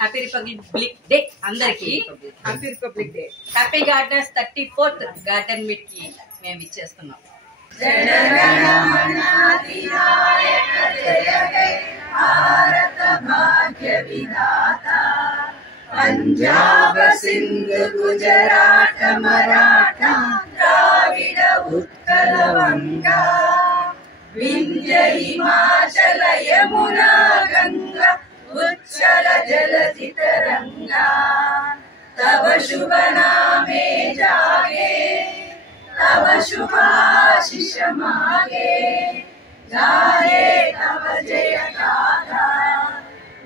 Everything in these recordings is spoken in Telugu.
హ్యాపీ రిపబ్లిక్ డే అందరికి. Happy republic day. Happy gardens 34th garden meet కి మేము ఇచ్చేస్తున్నాం. పంజాబ సింధు గుజరాట మరాఠా ద్రావిడ ఉత్కల వంగా వింధ్య హిమాచల యమునా గంగా ఉచ్చల జలధి తరంగా తవ శుభ నామే జాగే तब शुभाशिष मागे गाये तब जय गाथा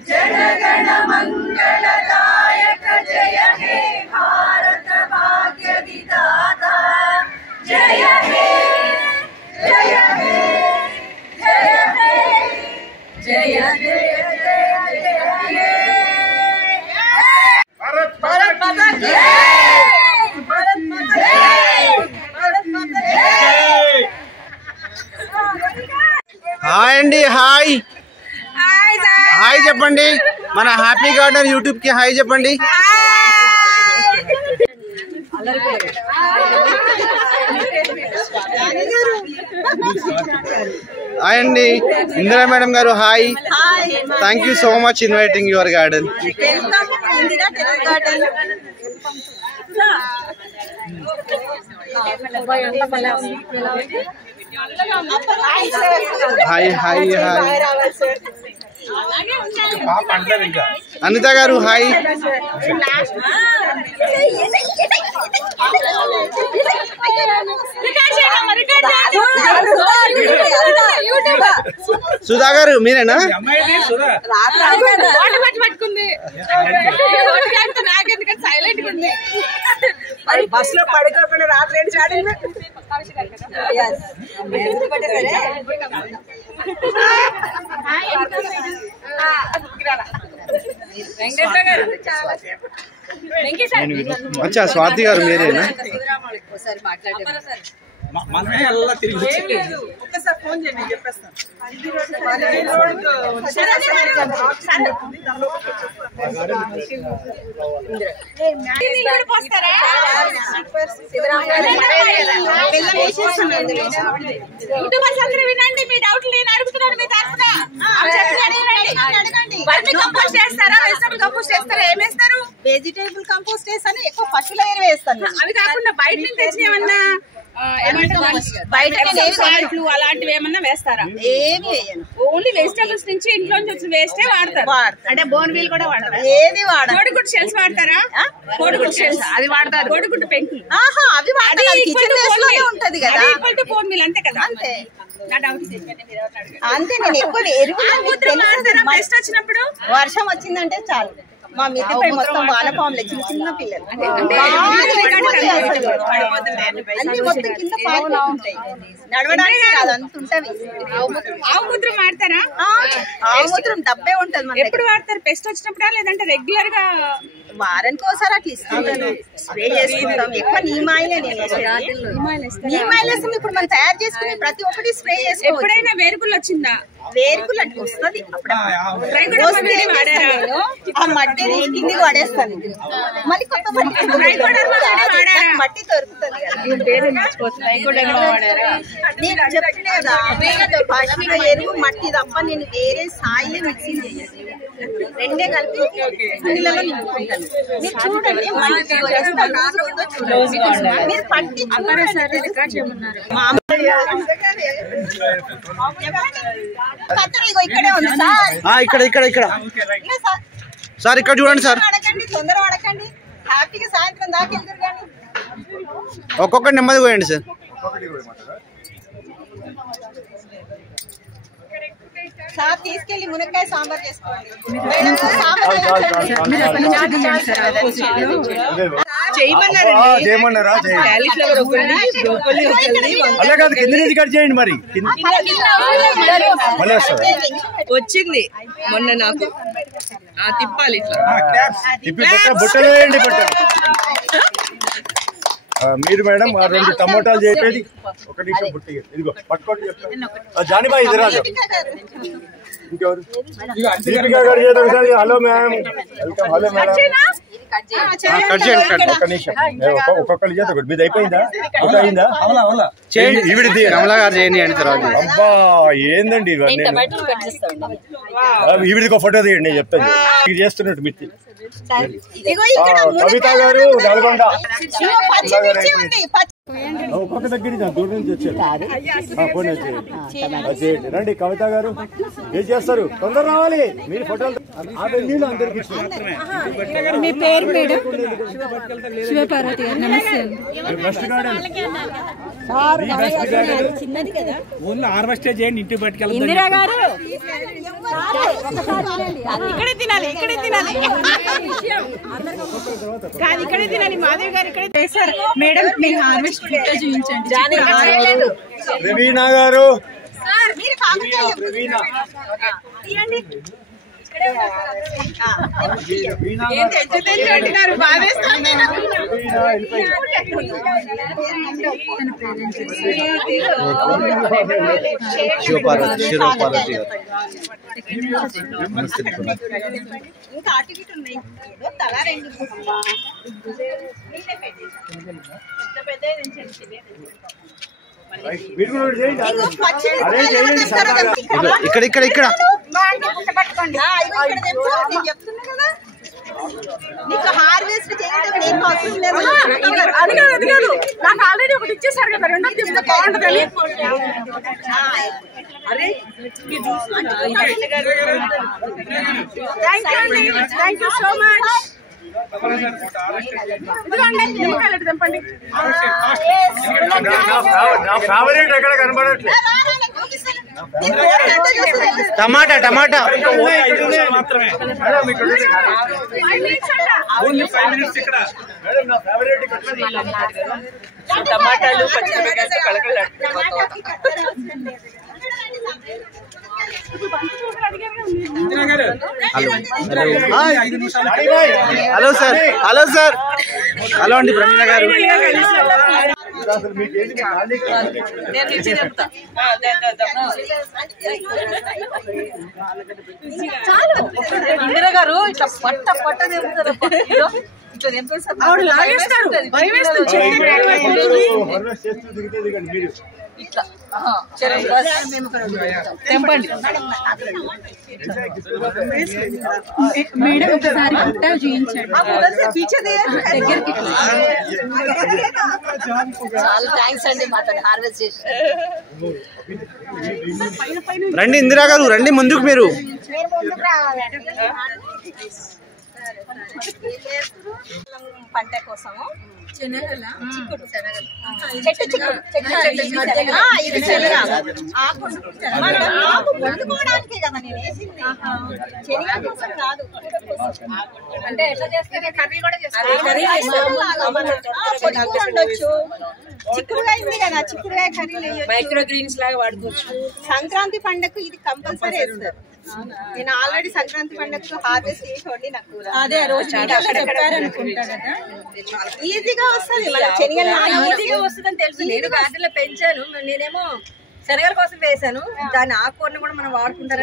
जनगण मंगलदायक जय हे भारत भाग्य विधाता जय हे जय हे जय हे जय जय जय जय भारत भारत माता की भारत माता హాయ్ అండి. హాయ్ హాయ్ చెప్పండి. మన హ్యాపీ గార్డెన్ యూట్యూబ్ కి హాయ్ చెప్పండి. హాయ్ అండి. ఇందిరా మేడం గారు hi. Thank you so much inviting your garden. Hi hi hi. Anitha గారు హాయ్. సుధా గారు మీరేనా? బస్ లో పడుకోకుండా రాత్రి ఏంటి చాడింది. అచ్చా స్వాతి గారు మీరేనా? ఒక్కసారి ఫోన్ చేయండి చెప్పేస్తాను. వినండి, మీ డౌట్ నేను అడుగుతున్నాను. మీ తరఫున వర్మి కంపోస్ట్ చేస్తారా, వెజిటబుల్ కంపోస్ట్ చేస్తారా? ఏమేస్తారు? వెజిటేబుల్ కంపోస్ట్ వేస్తాను, ఎక్కువ పశువుల ఎరువు వేస్తాను. అవి కాకుండా బయట నుంచి తెచ్చి ఏమన్నా బయట అలాంటివి ఏమన్నా వేస్తారా? ఏమి వేయను. ఓన్లీ వెజిటబుల్స్ నుంచి ఇంట్లో నుంచి వచ్చిన వేస్టే వాడతారు. అంటే బోన్ వీల్ కూడా వాడతారా? ఏది వాడను. కోడిగుడ్డు షెల్స్ వాడతారా? కోడిగుడ్డు షెల్స్ అది వాడతారు. కోడిగుడ్డు పెంకులు అవి ఉంటది కదా, ఈక్వల్ టు బోన్ వీల్ అంతే కదా? అంతే. నా డౌట్ అంతే. నేను ఎక్కువ ఎరువు టెస్ట్ వచ్చినప్పుడు వర్షం వచ్చిందంటే చాలు, మా మిద్దెపై మొత్తం వానపాములే, చిన్న చిన్న పిల్లలు అన్ని మొత్తం కింద పాలు ఉంటాయి, నడవడానికి రాదు అంత ఉంటవి. ఆవు మూత్రం వాడతారా? ఆవు మూత్రం డబ్బే ఉంటది. మన ఎప్పుడు వాడతారు? పెస్ట్ వచ్చినప్పుడా లేదంటే రెగ్యులర్ గా? వారానికి ఒకసారి అట్లా ఇస్తుంటాను, స్ప్రే చేసుకుంటాం. ఎక్కువ నీమాయిలే నేను నీమాయిలేస్తాం. ఇప్పుడు మనం తయారు చేసుకుని ప్రతి ఒక్కటి స్ప్రే చేసుకో. ఎప్పుడైనా వేరుకులు వచ్చిందా? వేరుకులు అంటే వస్తుంది ఆ మట్టి కిందికి పడేస్తాను, మళ్ళీ కొత్త మట్టి దొరుకుతుంది. నేను చెప్పలేదా పశువుల ఎరువు మట్టి తప్ప నేను వేరే సాయిలే మిక్సీ రెండే కలిపి నీళ్ళలో నింపుకుంటాను. మీరు చూడండి మీరు పట్టి ఇక్కడే ఉంది సార్. ఇక్కడ ఇక్కడ ఇక్కడ సార్ ఇక్కడ చూడండి సార్. అడగండి, తొందర అడగండి. హ్యాపీగా సాయంత్రం దాకా వెళ్తారు కానీ ఒక్కొక్కటి నెమ్మది పోయండి సార్. సార్ తీసుకెళ్లి మునక్కాయ సాంబార్ చేసుకోండి. అలా కాదు, కింద నుంచి కట్ చేయండి. మరి వచ్చింది మొన్న నాకు తిప్పాలి ఇట్లా బుట్టలు వేయండి. మీరు మేడం 2 టమోటాలు చేసేది 1 నిమిషం బుట్టి ఇదిగో పట్టుకోండి చెప్తాను జానిబాయ్ ఇది రాజు ఇంకెవరు దీపికా గారు చేత ఒకసారి hello ma'am welcome hello madam cut చేయండి ఒక్క నిమిషం ఒక్కొక్కరి చేత ఒకటి మీది అయిపోయిందా ఒకటి అయిందా ఈవిడిది రమలా గారు చేయండి అని తర్వాత అబ్బా ఏందండి ఇవన్నీ ఈవిడికి ఒక ఫోటో తీయండి నేను చెప్తాను ఇది చేస్తున్నట్టు మిర్చి కవిత గారు నల్గొండ ఒక్కొక్క దగ్గర దూరం నుంచి వచ్చారు ఫోన్ వచ్చేయండి రండి కవిత గారు ఏం చేస్తారు తొందర రావాలి మీరు ఫోటోలు నీళ్ళు అందరికి మీ పేరు మేడం శివపార్వతి గారు నమస్తే బెస్ట్ గార్డెన్ చిన్నది కదా ఓన్లీ హార్వెస్టే చేయండి ఇంటికి పట్టుకెళ్ళండి ఇందిరా గారు ఇక్కడే తినాలి ఇక్కడే తినాలి కాదు ఇక్కడే తినాలి మాధవి గారు ఇక్కడే చేశారు మేడం మీరు హార్వెస్ట్ చూపించండి ప్రవీణ గారు శివపార్వతి ఇంకా అటు ఇటు ఉన్నాయి తల 2 ఇక్కడ చెప్తున్నా కదా నీకు హార్వెస్ట్ చేయడం నీకు అవసరం లేదు అది కాదు నాకు ఆల్రెడీ ఒకటి ఇచ్చేసారు కదా రెండోది చెప్తే బాగుంటుందని థ్యాంక్ యూ సో మచ్ నిమ్మకాయలు తెంపండి ఫేవరెట్ ఎక్కడ కనబడట్లేదు టమాటా మాత్రమే టమాటాలు పచ్చిమిరపకాయలు హలో సార్ హలో అండి ప్రవీణ గారు ఇందిరా గారు ఇట్లా పట్ట తెంపుతారు ఇట్లా తెంపేస్తారు ఆవిడ లాగేస్తారు ఇట్లా తెంపండి మేడం ఒకసారి కట్టాలు చూపించండి చాలా థ్యాంక్స్ అండి మాతో హార్వెస్ట్ చేసి రండి ఇందిరా గారు రండి ముందుకు మీరు పంట కోసము శనగల చిక్కుడు ఇది శనగ ఆకు మనం ఆకు వండుకోవడానికే కదా నేను వేసింది శనగ కోసం కాదు అంటే ఎట్లా చేస్తారు కర్రీ కూడా పొట్టుకు ఉండొచ్చు చిక్కుడుగా అయింది కదా చిక్కుడుగా కర్రీ మైక్రో గ్రీన్స్ లాగా వాడుకోవచ్చు సంక్రాంతి పండగకు ఇది కంపల్సరీ వేస్తారు నేను ఆల్రెడీ సంక్రాంతి పండగకు హార్వెస్ట్ చేసి వండి నాకు అదే రోజు చెప్పారనుకుంటా కదా ఈజీగా వస్తుంది మన శనగలు ఈజీగా వస్తుందని తెలుసు నేను గార్డెన్ లో పెంచాను నేనేమో శనగల కోసం వేసాను దాని ఆకుకూరను కూడా మనం వాడుకుంటారు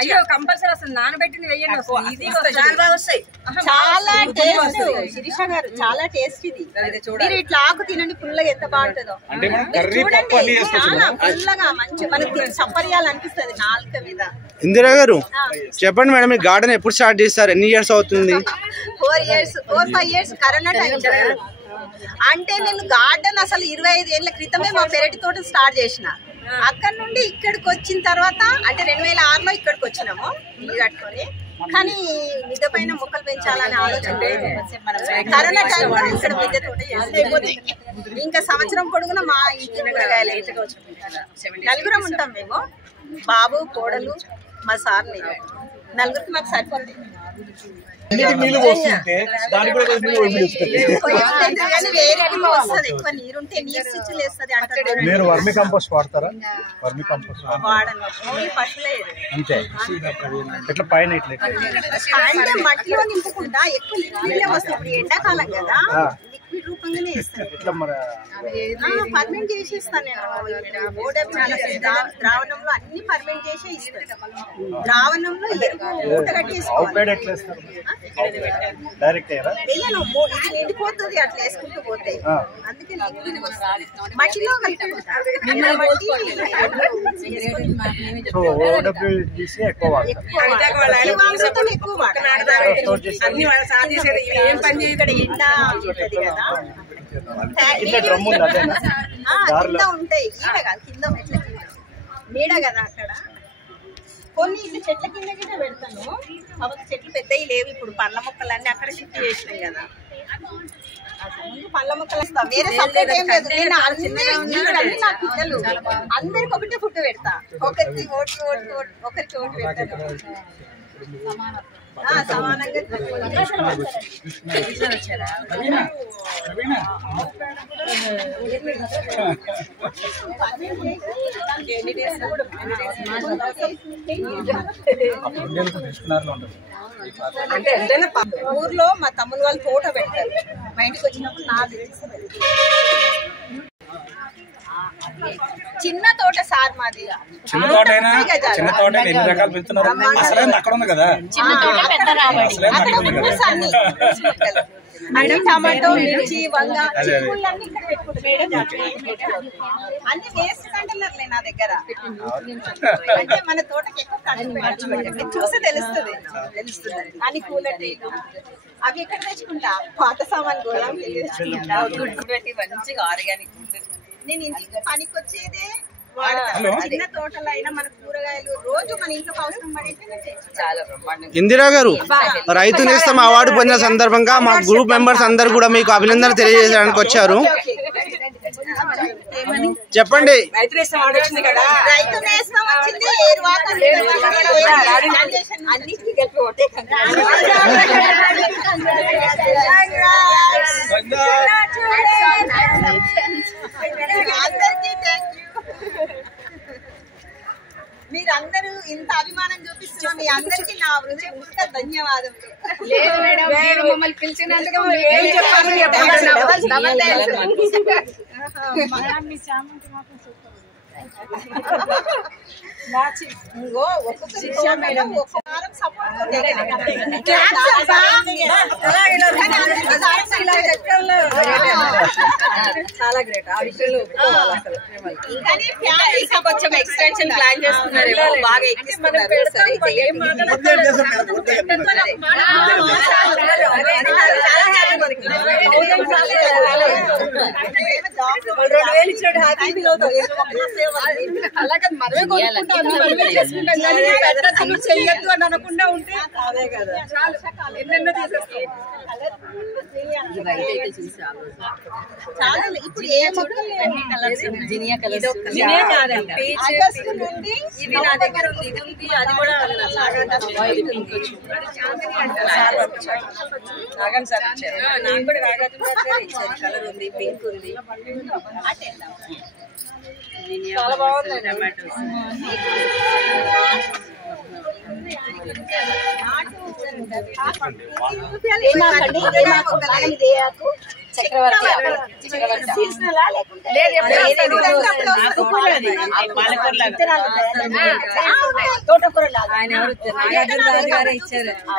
అయ్యో కంపల్సరీ వస్తుంది నానబెట్టింది వేయండి ఈజీగా చాలా వస్తాయి చాలా టేస్ట్ శిరీష గారు చాలా టేస్ట్ ఇది మీరు ఇట్లా ఆకు తినండి పుల్లగా ఎంత బాగుంటుందో చూడండి చాలా పుల్లగా మంచి మనకి చప్పరియాలనిపిస్తుంది నాలుక మీద ఇందిరా గారు చెప్పండి మేడం మీ గార్డెన్ ఎప్పుడు స్టార్ట్ చేస్తారు ఎన్ని ఇయర్స్ అవుతుంది 4-5 years కరోనా టైం అంటే నేను గార్డెన్ అసలు 25 ఏళ్ల క్రితమే మా పెరటి తోట స్టార్ట్ చేసిన అక్కడ నుండి ఇక్కడికి వచ్చిన తర్వాత అంటే 2006లో ఇక్కడికి వచ్చినాము ఇల్లు కట్టుకొని కానీ మిద్దె పైన మొక్కలు పెంచాలనే ఆలోచన కరోనా టైంలో ఇక్కడ మిద్దె తోట చేసి ఇంకా సంవత్సరం పొడుగున మా ఇంటి కూరగాయలు నలుగురం ఉంటాం మేము బాబు కోడలు మా సార్ నలుగురికి మాకు సరిపోతుంది. నీళ్ళు పోస్తుంటే దాని కూడా వస్తుంది ఎక్కువ నీరుంటే నీరు స్విచ్లు వేస్తుంది అంటారు. మీరు వర్మి కంపోస్ట్ వాడతారా? వర్మి కంపోస్ట్ వాడను, పశువులే. అంతే. ఇట్లా పైన ఇట్లా అంటే మట్టిలో నింపుకుంటా ఎక్కువ లిక్విడ్ వస్తాయి. ఇప్పుడు ఎండాకాలం కదా, లిక్విడ్ రూపంగానే ఇస్తాను. ఇట్లా మరి పర్మనెంట్ చేసేస్తాను నేను. ద్రావణంలో అన్ని పర్మనెంట్ చేసే ఇస్తాను. ద్రావణంలో మూట కట్టేసుకోవాలి. డైరెక్ట్ వేయను, ఇది నిండిపోతుంది అట్లా వేసుకుంటూ పోతే. అందుకే మట్టిలో ఎక్కువ కింద ఉంటాయి. ఈడ కాదు, కింద మెట్ల కింద నీడ కదా అక్కడ. కొన్ని ఇల్లు చెట్ల కింద కింద పెడతాను. కాబట్టి చెట్లు పెద్దవి లేవు. ఇప్పుడు పళ్ళ మొక్కలన్నీ అక్కడ షిఫ్ట్ చేసినాం కదా. ముందు పళ్ళ మొక్కలు ఇస్తాం, వేరే సపరేట్ ఏం లేదు. నేను అన్ని నా పిల్లలు అందరికి ఒకటే ఫుడ్ పెడతా. ఒకరికి ఓటు ఒకరికి ఓటు పెడతాను. సమానంగా అంటే ఊర్లో మా తమ్ముడు వాళ్ళు తోట పెడతారు. మా ఇంటికి వచ్చినప్పుడు నా చిన్న తోట సార్ మాది. చిన్న తోట ఎన్ని రకాలు పెంచుతున్నారు? అసలే అక్కడ ఉంది కదా, అన్ని టమాటో, మిర్చి, వంగ, చిక్కుళ్ళన్నీ ఇక్కడ పెట్టుకుంటారు. అన్ని వేస్ట్ కంటైనర్లే నా దగ్గర. అంటే మన తోటకి ఎక్కువ ఖర్చు పెట్టండి, చూసి తెలుస్తుంది. అని కూలర్ టీలు అవి ఎక్కడ తెచ్చుకుంటా? పాత సామాన్ గోళం తెచ్చుకుంటా. గుడ్డు పెట్టి మంచిగా ఆర్గానిక్. నేను ఇంటికి పనికి వచ్చేదే చిన్న తోటలో అయినా మన కూరగాయలు రోజు మన ఇంట్లో అవసరం పడితే చాలా బ్రహ్మాండంగా. ఇందిరా గారు, రైతు నేస్తం అవార్డు పొందిన సందర్భంగా మా గ్రూప్ మెంబర్స్ అందరు కూడా మీకు అభినందనలు తెలియజేయడానికి వచ్చారు. చెప్పండి. రైతు నేస్తం అవార్డు వచ్చింది కదా. రైతు నేస్తం వచ్చింది. మీరందరూ ఇంత అభిమానం చూపిస్తున్నా మీ అందరికి నా హృదయపూర్వక ధన్యవాదములు. లేదు మేడం, మీరు మమ్మల్ని పిలిచినందుకు చాలా గ్రేట్. ఆ విషయంలో ఇంకా కొంచెం ఎక్స్టెన్షన్ ప్లాన్ చేస్తున్నారేమో, బాగా ఎక్కిస్తున్నారు. అలాగే మనమే చెయ్యొద్దు అని అనకుండా ఉంటే అదే కదా, ఎన్నెన్నో తీసేస్తాం. ఇప్పుడు ఏ ఆగస్టు నుండి ఇది నా దగ్గర ఉంది, ఇది ఉంది, అది కూడా రాగన్ సార్ ఇచ్చారు. నాకు కూడా రాగాజు ఇచ్చారు. కలర్ ఉంది, పింక్ ఉంది. చాలా బాగుంది.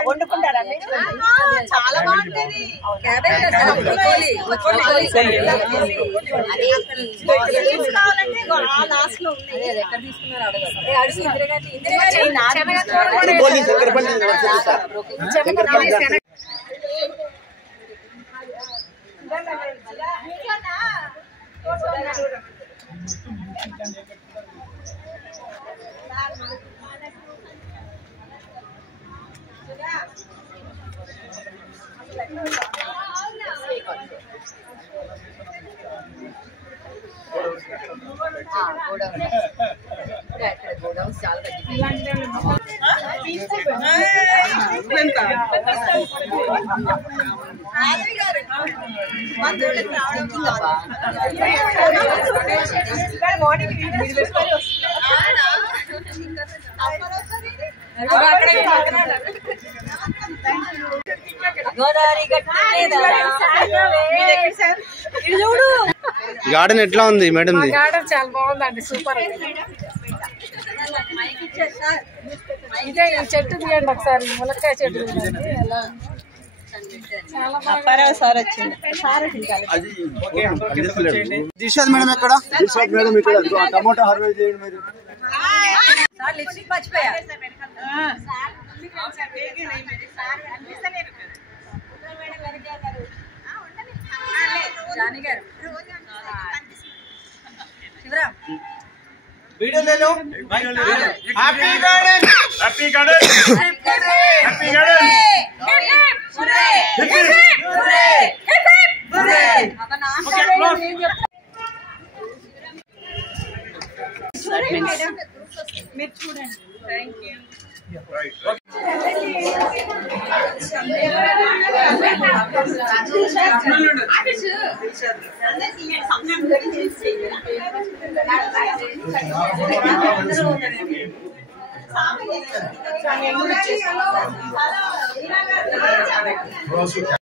వండుకుంటారా? చాలా బాగుంటది. లాస్ట్ లో ఎక్కడ తీసుకున్నారు? గోడౌన్స్ చాలా గార్డెన్ ఎట్లా ఉంది మేడం? గార్డెన్ చాలా బాగుందండి, సూపర్. ఇదే ఈ చెట్టు తీయండి ఒకసారి, ములక్కాయ చెట్టు తీయండి. ఎలా సార్ వచ్చింది. దిశాద్ మేడం ఎక్కడ? మేడం ఇక్కడ టమోటా హార్వెస్ట్ చేయండి మీరు. లిప్స్టిక్ మర్చిపోయా. జానీ గారు వీడియో ले लो. Happy garden, happy garden, happy garden. మీరు చూడండి. Thank you.